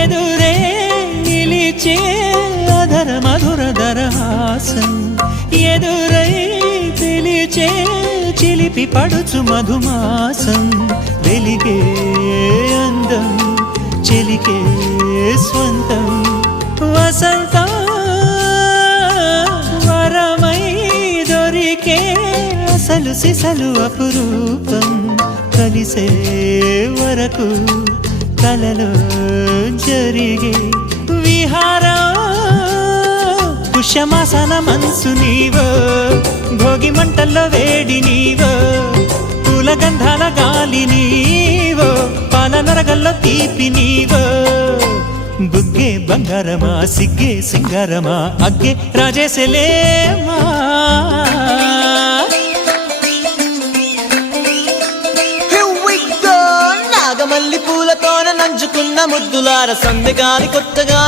ఎదురే నిలిచే అధర మధుర దరహాసం ఎదురై పిలిచే చిలిపి పడుచు మధుమాసం వెలిగే అందం చెలికే స్వంతం వసంతం వరమై దొరికే అసలు సిసలు అపురూపం కలిసే వరకు కలలో జరిగే విహారం పుష్యమాసన మనసు నీవో భోగి మంటల్లో వేడి నీవో పూల గంధాల గాలి నీవో పాల నరగల్లో తీపి నీవో బుగ్గే బంగారమా సిగ్గే సింగారమా అగ్గే రాజేసెలేమా నాగమల్లి పూలతోన నంచుకున్న ముద్దులార సందెగాని కొత్తగాని